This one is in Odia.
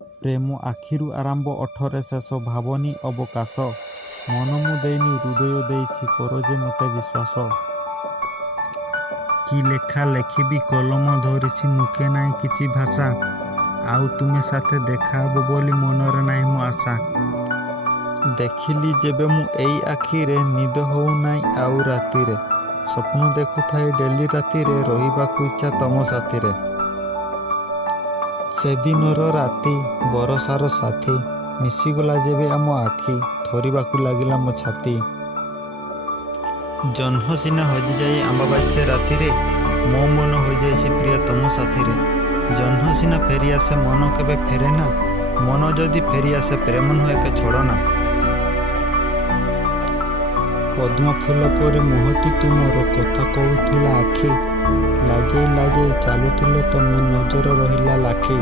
ପ୍ରେମ ଆଖିରୁ ଆରମ୍ଭ ଓଠରେ ଶେଷ ଭାବନି ଅବକାଶ। ମନ ମୁଁ ଦେଇନି ହୃଦୟ ଦେଇଛି କର ଯେ ମୋତେ ବିଶ୍ୱାସ। କି ଲେଖା ଲେଖିବି କଲମ ଧରିଛି ମୁଖେ ନାହିଁ କିଛି ଭାଷା। ଆଉ ତୁମେ ସାଥେ ଦେଖା ହବ ବୋଲି ମନରେ ନାହିଁ ମୋ ଆଶା। ଦେଖିଲି ଯେବେ ମୁଁ ଏଇ ଆଖିରେ ନିଦ ହଉନାହିଁ ଆଉ ରାତିରେ। ସ୍ୱପ୍ନ ଦେଖୁଥାଏ ଡେଲି ରାତିରେ ରହିବାକୁ ଇଚ୍ଛା ତମ ସାଥିରେ। ସେଦିନର ରାତି ବରଷାର ସାଥୀ ମିଶିଗଲା ଯେବେ ଆମ ଆଖି ଥରିବାକୁ ଲାଗିଲା ମୋ ଛାତି। ଜହ୍ନ ସିନା ହଜିଯାଏ ଅମାବାସ୍ୟା ରାତିରେ ମୋ ମନ ହୋଇଯାଇଛି ପ୍ରିୟ ତମ ସାଥିରେ। ଜହ୍ନ ସିନା ଫେରିଆସେ ମନ କେବେ ଫେରେ ନା। ମନ ଯଦି ଫେରିଆସେ ପ୍ରେମ ନୁହେଁ କେ ଛଡ଼ନା। ପଦ୍ମ ଫୁଲ ପରି ମୁହଁଟି ତୁମର କଥା କହୁଥିଲା ଆଖି। ଲାଗେଇ ଲାଗେଇ ଚାଲୁଥିଲ ତମେ ନଜର ରହିଲା ଲାଖି।